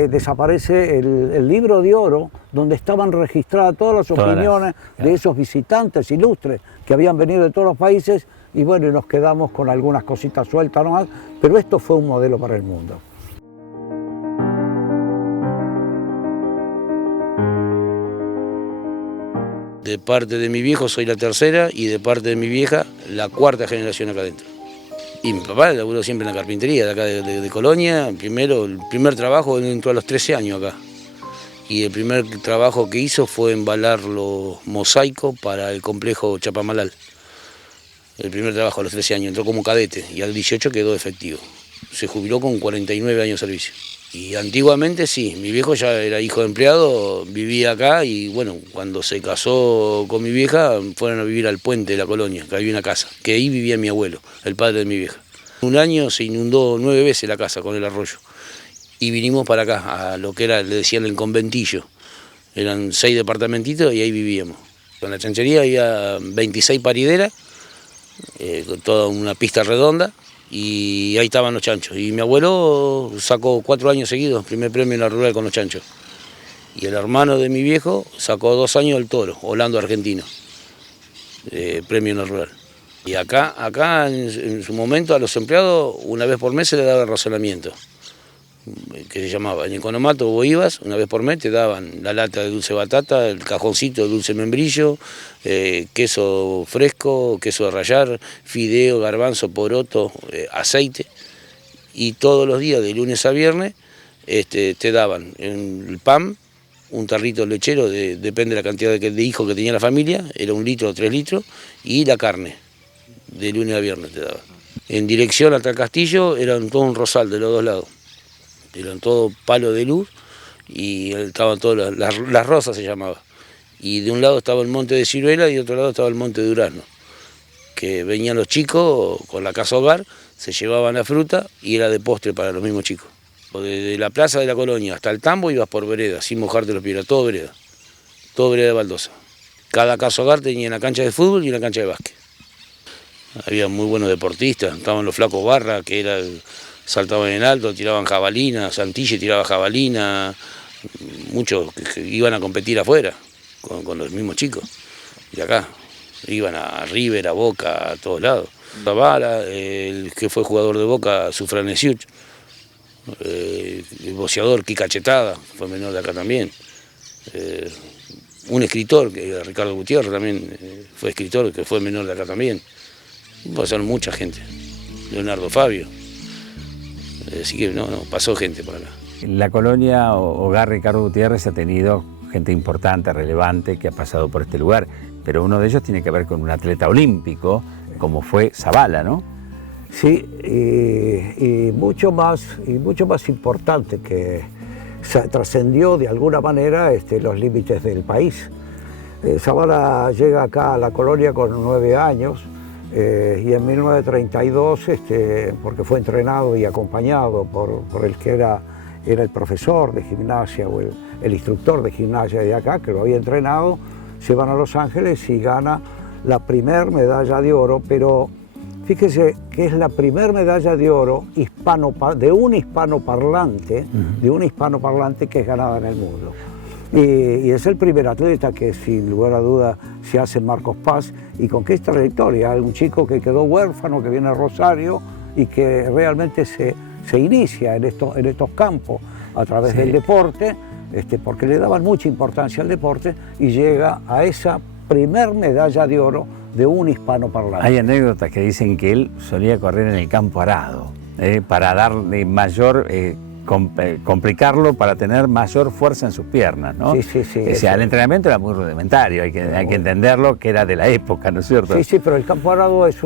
desaparece el libro de oro donde estaban registradas todas las opiniones de esos visitantes ilustres que habían venido de todos los países, y bueno, y nos quedamos con algunas cositas sueltas nomás, pero esto fue un modelo para el mundo. De parte de mi viejo soy la tercera y de parte de mi vieja la 4ª generación acá adentro. Y mi papá laburó siempre en la carpintería de acá de Colonia. El primer trabajo entró a los 13 años acá. Y el primer trabajo que hizo fue embalar los mosaicos para el complejo Chapamalal. El primer trabajo a los 13 años, entró como cadete y al 18 quedó efectivo. Se jubiló con 49 años de servicio. Y antiguamente sí, mi viejo ya era hijo de empleado, vivía acá y bueno, cuando se casó con mi vieja fueron a vivir al puente de la colonia, que había una casa, que ahí vivía mi abuelo, el padre de mi vieja. Un año se inundó 9 veces la casa con el arroyo y vinimos para acá, a lo que era, le decían el conventillo. Eran 6 departamentitos y ahí vivíamos. Con la chanchería había 26 parideras, con toda una pista redonda, y ahí estaban los chanchos. Y mi abuelo sacó 4 años seguidos, primer premio en la rural con los chanchos. Y el hermano de mi viejo sacó 2 años el toro, Orlando Argentino, premio en la rural. Y acá en su momento a los empleados una vez por mes se les daba el razonamiento, que se llamaba, en Economato vos ibas, una vez por mes te daban la lata de dulce batata, el cajoncito de dulce membrillo, queso fresco, queso de rallar, fideo, garbanzo, poroto, aceite, y todos los días de lunes a viernes te daban el pan, un tarrito lechero, depende de la cantidad de hijos que tenía la familia, era 1 litro o 3 litros, y la carne, de lunes a viernes te daban. En dirección hasta el castillo eran todo un rosal de los 2 lados. Eran todo palo de luz y estaban todas las rosas se llamaba. Y de un lado estaba el monte de ciruela y de otro lado estaba el monte de durazno. Que venían los chicos con la casa hogar, se llevaban la fruta y era de postre para los mismos chicos. Desde la plaza de la Colonia hasta el tambo ibas por vereda, sin mojarte los pies, todo vereda de baldosa. Cada casa hogar tenía una cancha de fútbol y una cancha de básquet. Había muy buenos deportistas, estaban los flacos Barra, que era saltaban en alto, tiraban jabalina, Santille tiraba jabalina, muchos que iban a competir afuera con los mismos chicos. Y acá iban a River, a Boca, a todos lados. Zavala, el que fue jugador de Boca, Sufranesiuch, el boxeador Quicachetada, fue menor de acá también. Un escritor, que Ricardo Gutiérrez también fue escritor, que fue menor de acá también. Pasaron mucha gente, Leonardo Fabio. Así que no, pasó gente por acá. La colonia Hogar Ricardo Gutiérrez ha tenido gente importante, relevante, que ha pasado por este lugar, pero uno de ellos tiene que ver con un atleta olímpico, como fue Zavala, ¿no? Sí, y mucho más importante, que trascendió de alguna manera los límites del país. Zavala llega acá a la colonia con 9 años, y en 1932, porque fue entrenado y acompañado por el que era el profesor de gimnasia o el instructor de gimnasia de acá, que lo había entrenado, se van a Los Ángeles y gana la primer medalla de oro, pero fíjese que es la primer medalla de oro de un hispanoparlante que es ganada en el mundo. Y es el primer atleta que sin lugar a duda se hace Marcos Paz, y con qué trayectoria, un chico que quedó huérfano, que viene a Rosario y que realmente se inicia en estos campos a través del deporte, porque le daban mucha importancia al deporte, y llega a esa primer medalla de oro de un hispanoparlante. Hay anécdotas que dicen que él solía correr en el campo arado, para darle mayor, complicarlo, para tener mayor fuerza en sus piernas, ¿no? Sí. O sea, el entrenamiento era muy rudimentario, hay que entenderlo, que era de la época, ¿no es cierto? Sí, pero el campo arado es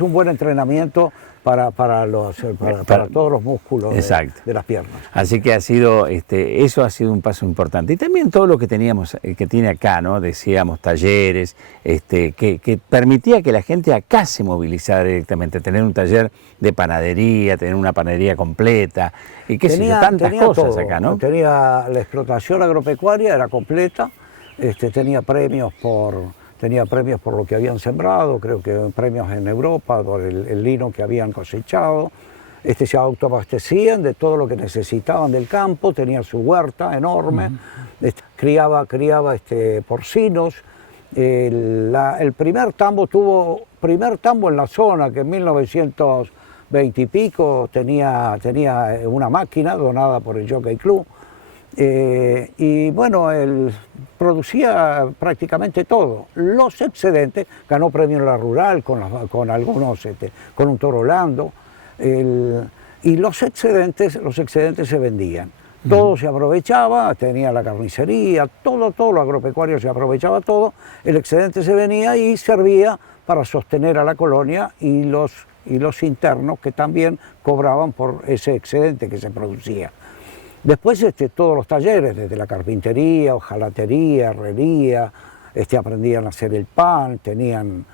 un buen entrenamiento para todos los músculos de las piernas. Así que eso ha sido un paso importante. Y también todo lo que teníamos, que tiene acá, ¿no? Decíamos talleres, que permitía que la gente acá se movilizara directamente, tener un taller de panadería, tener una panadería completa, y qué sé yo, tantas cosas todo acá, ¿no? Tenía la explotación agropecuaria, era completa, tenía premios por lo que habían sembrado, creo que premios en Europa por el lino que habían cosechado. Se autoabastecían de todo lo que necesitaban del campo, tenía su huerta enorme, criaba porcinos. El primer tambo en la zona, que en 1920 y pico tenía una máquina donada por el Jockey Club. Y bueno, él producía prácticamente todo. Los excedentes, ganó premio en la rural con un toro Orlando, y los excedentes se vendían. Todo se aprovechaba, tenía la carnicería, todo lo agropecuario se aprovechaba todo, el excedente se venía y servía para sostener a la colonia y los internos, que también cobraban por ese excedente que se producía. Después todos los talleres, desde la carpintería, hojalatería, herrería, aprendían a hacer el pan, tenían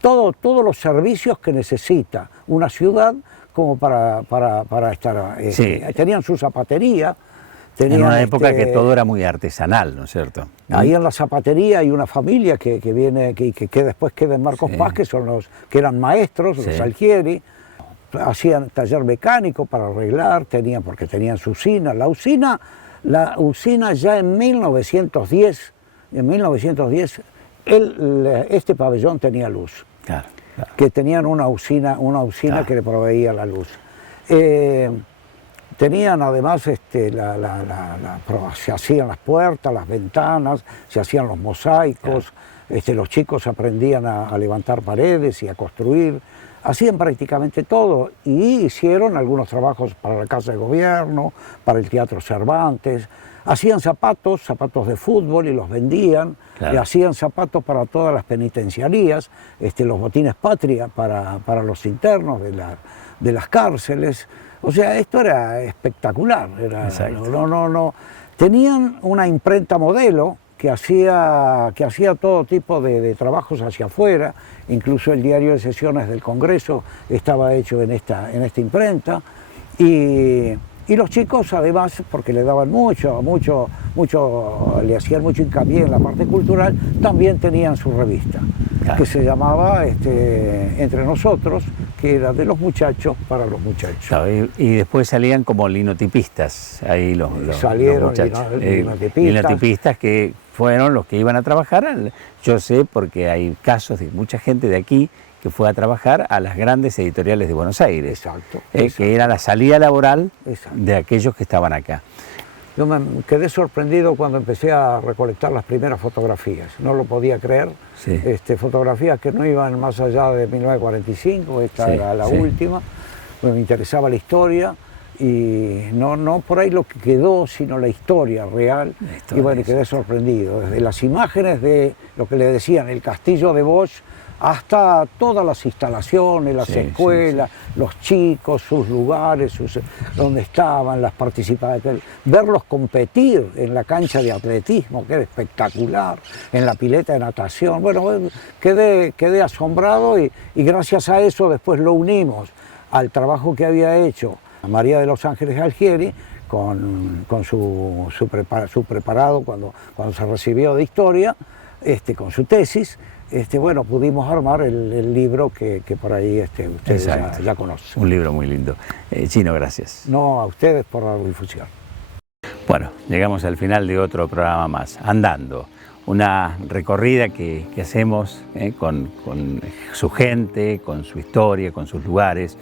todos los servicios que necesita una ciudad como para estar... Sí. Tenían su zapatería. En una época que todo era muy artesanal, ¿no es cierto? Ahí en la zapatería hay una familia que viene, que después queda en Marcos Paz, que son los que eran maestros, los Algieri. Hacían taller mecánico para arreglar, porque tenían su usina. La usina ya en 1910, este pabellón tenía luz. Claro. Que tenían una usina que le proveía la luz. Tenían además, se hacían las puertas, las ventanas, se hacían los mosaicos, los chicos aprendían a levantar paredes y a construir, hacían prácticamente todo y hicieron algunos trabajos para la Casa de Gobierno, para el Teatro Cervantes, hacían zapatos de fútbol y los vendían, y hacían zapatos para todas las penitenciarías, los botines patria para los internos de las cárceles. O sea, esto era espectacular. Tenían una imprenta modelo que hacía todo tipo de trabajos hacia afuera, incluso el diario de sesiones del Congreso estaba hecho en esta imprenta, y los chicos además, porque le daban le hacían mucho hincapié en la parte cultural, también tenían su revista, que se llamaba Entre Nosotros, que era de los muchachos para los muchachos. Claro, y después salían como linotipistas, ahí los muchachos. Linotipistas que fueron los que iban a trabajar, yo sé porque hay casos de mucha gente de aquí que fue a trabajar a las grandes editoriales de Buenos Aires, que era la salida laboral de aquellos que estaban acá. Yo me quedé sorprendido cuando empecé a recolectar las primeras fotografías, no lo podía creer, fotografías que no iban más allá de 1945, esta era la última, me interesaba la historia y no por ahí lo que quedó, sino la historia real, y bueno, quedé sorprendido, desde las imágenes de lo que le decían el castillo de Bosch, hasta todas las instalaciones, las escuelas, los chicos, sus lugares, donde estaban, las participaciones, verlos competir en la cancha de atletismo, que era espectacular, en la pileta de natación. Bueno, quedé asombrado y gracias a eso después lo unimos al trabajo que había hecho María de los Ángeles Algieri, con su preparado cuando se recibió de historia, con su tesis. Bueno, pudimos armar el libro que por ahí ustedes ya conocen. Un libro muy lindo. Chino, gracias. No, a ustedes por la difusión. Bueno, llegamos al final de otro programa más, Andando. Una recorrida que hacemos con su gente, con su historia, con sus lugares.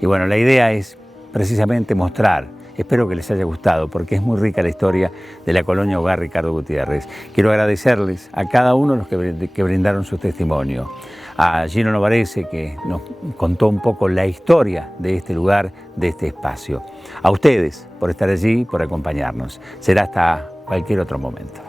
Y bueno, la idea es precisamente mostrar. Espero que les haya gustado porque es muy rica la historia de la colonia Hogar Ricardo Gutiérrez. Quiero agradecerles a cada uno de los que brindaron su testimonio. A Gino Novarese, que nos contó un poco la historia de este lugar, de este espacio. A ustedes por estar allí, por acompañarnos. Será hasta cualquier otro momento.